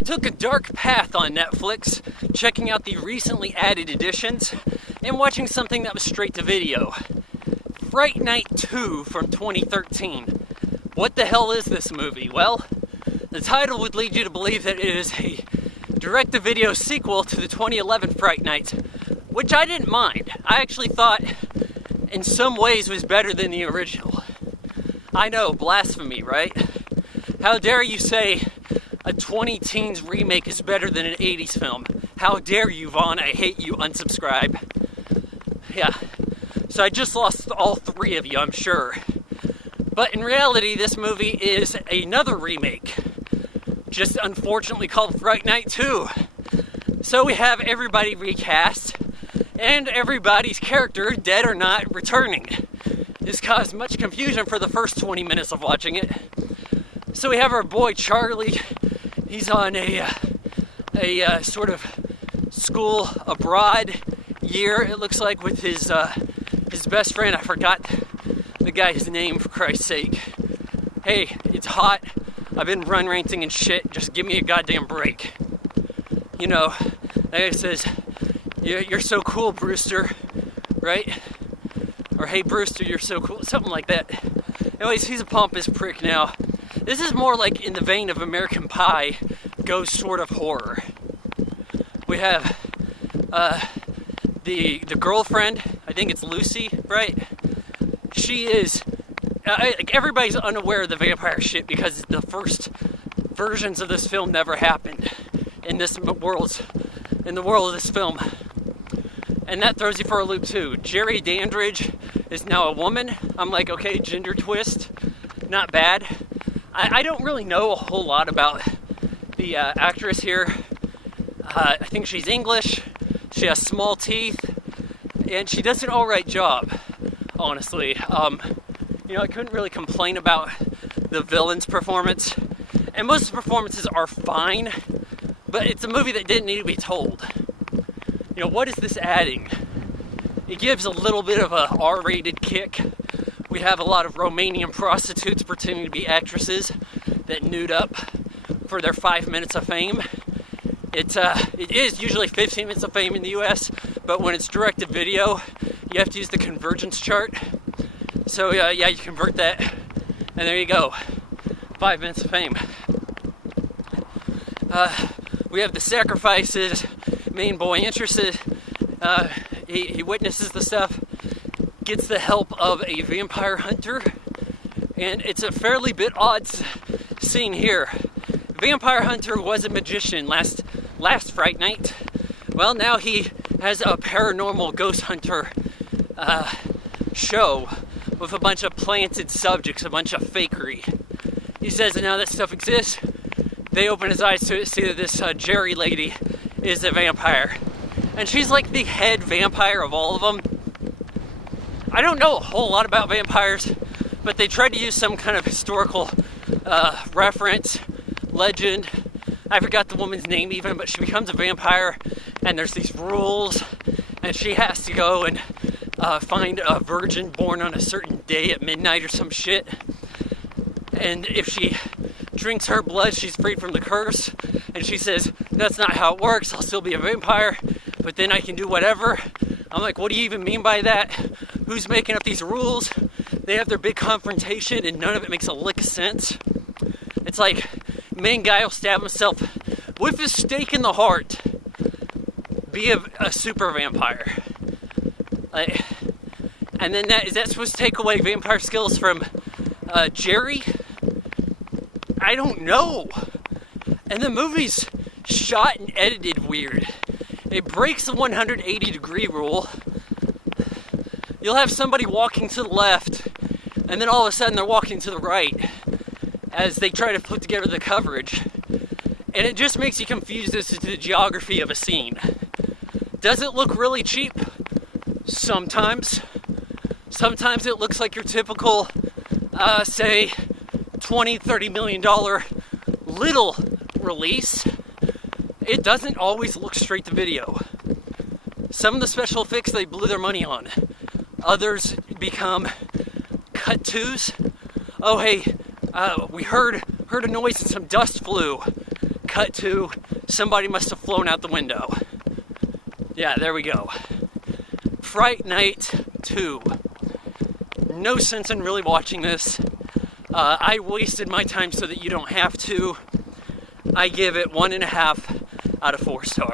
I took a dark path on Netflix, checking out the recently added editions, and watching something that was straight to video. Fright Night 2 from 2013. What the hell is this movie? Well, the title would lead you to believe that it is a direct-to-video sequel to the 2011 Fright Night, which I didn't mind. I actually thought, in some ways, was better than the original. I know, blasphemy, right? How dare you say a 20-teens remake is better than an 80s film? How dare you, Vaughn? I hate you. Unsubscribe. Yeah. So I just lost all three of you, I'm sure. But in reality, this movie is another remake. Just unfortunately called Fright Night 2. So we have everybody recast, and everybody's character, dead or not, returning. This caused much confusion for the first 20 minutes of watching it. So we have our boy Charlie. He's on a sort of school abroad year, it looks like, with his best friend. I forgot the guy's name, for Christ's sake. Hey, it's hot. I've been ranting and shit. Just give me a goddamn break. You know, that guy says, you're so cool, Brewster, right? Or, hey, Brewster, you're so cool. Something like that. Anyways, he's a pompous prick now. This is more like in the vein of American Pie, ghost sort of horror. We have the girlfriend, I think it's Lucy, right? She is, like, everybody's unaware of the vampire shit because the first versions of this film never happened in the world of this film. And that throws you for a loop too. Gerri Dandridge is now a woman. I'm like, okay, gender twist, not bad. I don't really know a whole lot about the actress here. I think she's English. She has small teeth, and she does an alright job, honestly. I couldn't really complain about the villain's performance, and most of the performances are fine, but it's a movie that didn't need to be told. What is this adding? It gives a little bit of a R-rated kick. We have a lot of Romanian prostitutes pretending to be actresses that nude up for their 5 minutes of fame. It is usually 15 minutes of fame in the US, but when it's direct to video, you have to use the convergence chart. So you convert that, and there you go, 5 minutes of fame. We have the sacrifices. Main boy interested. He witnesses the stuff, gets the help of a vampire hunter, and it's a fairly bit odd scene here. Vampire hunter was a magician last Fright Night. Well, now he has a paranormal ghost hunter show with a bunch of planted subjects, a bunch of fakery. He says that now that stuff exists, they open his eyes to see that this Gerri lady is a vampire. And she's like the head vampire of all of them. I don't know a whole lot about vampires, but they tried to use some kind of historical reference, legend. I forgot the woman's name even, but she becomes a vampire, and there's these rules, and she has to go and find a virgin born on a certain day at midnight or some shit. And if she drinks her blood, she's freed from the curse. And she says, that's not how it works, I'll still be a vampire, but then I can do whatever. I'm like, what do you even mean by that? Who's making up these rules? They have their big confrontation and none of it makes a lick of sense. It's like, main guy will stab himself with a stake in the heart. Be a super vampire. And then is that supposed to take away vampire skills from Gerri? I don't know. And the movie's shot and edited weird. It breaks the 180-degree rule. You'll have somebody walking to the left, and then all of a sudden they're walking to the right as they try to put together the coverage. And it just makes you confused as to the geography of a scene. Does it look really cheap? Sometimes. Sometimes it looks like your typical, say, $20, $30 million little release. It doesn't always look straight to video. Some of the special effects they blew their money on. Others become cut twos. Oh hey, we heard a noise and some dust flew. cut to, somebody must have flown out the window. Yeah, there we go. Fright Night 2. No sense in really watching this. I wasted my time so that you don't have to. I give it 1.5 out of 4 stars.